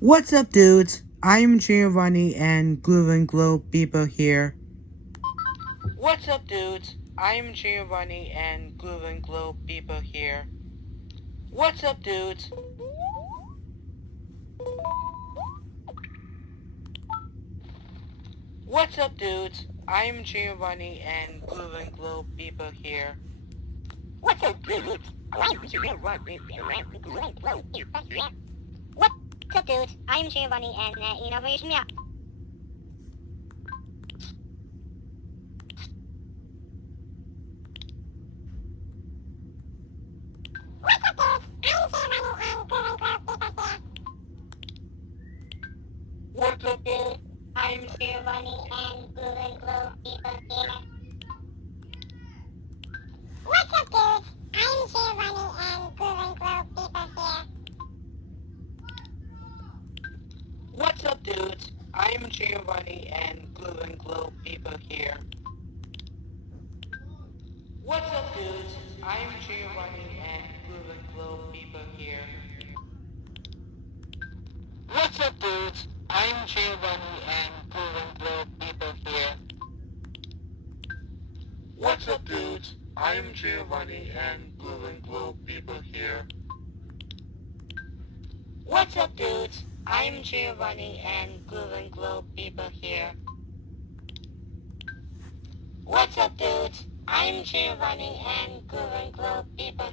What's up, dudes? I'm Giovanni and Glue and Glow people here. What's up, dudes? I'm Giovanni and Glue and Glow people here. What's up, dudes? What's up, dudes? I'm Giovanni and Glue and Glow people here. What's up, dudes? I'm Giovanni and innovation. What's up, dudes? I'm Giovanni and Blue and Glow people here. What's up, dudes? I'm Giovanni and Blue and Glow people here. What's up, dudes? I'm Giovanni and Glue and Glow people here. What's up, dudes? I'm Giovanni and Glue and Glow people here. What's up, dudes? I'm Giovanni and Glue and Glow people here. What's up, dudes? I'm Giovanni and Glue and Glow people here. What's up, dudes? I'm Giovanni and Glue and Glow people here. What's up, dudes? I'm Giovanni and Glue and Glow people